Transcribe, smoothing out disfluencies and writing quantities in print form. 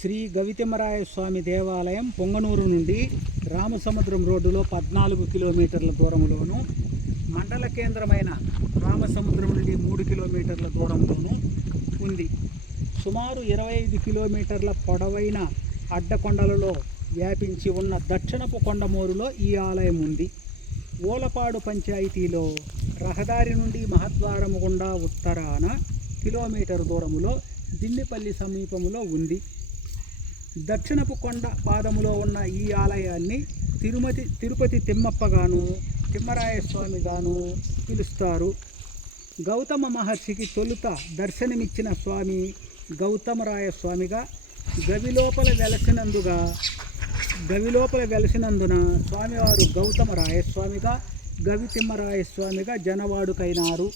శ్రీ గవితిమ్మరాయ స్వామి దేవాలయం పొంగనూరు నుండి రామసముద్రం రోడ్డులో 14 కిలోమీటర్ల దూరంలోను, మండల కేంద్రమైన రామసముద్రం నుండి 3 కిలోమీటర్ల దూరంలోను ఉంది. సుమారు 25 కిలోమీటర్ల పొడవైన అడ్డకొండలలో వ్యాపించి ఉన్న దక్షిణపు కొండమూరులో ఈ ఆలయం ఉంది. ఓలపాడు పంచాయతీలో రహదారి నుండి మహద్వారము గుండా ఉత్తరాన కిలోమీటర్ దూరములో దిన్నిపల్లి సమీపములో ఉంది. దక్షిణపు కొండ పాదములో ఉన్న ఈ ఆలయాన్ని తిరుపతి తిమ్మప్పగాను, తిమ్మరాయస్వామిగాను పిలుస్తారు. గౌతమ మహర్షికి తొలుత దర్శనమిచ్చిన స్వామి గౌతమరాయస్వామిగా, గవిలోపల వెలసినందున స్వామివారు గౌతమరాయస్వామిగా, గవితిమ్మరాయస్వామిగా జనవాడుకైనారు.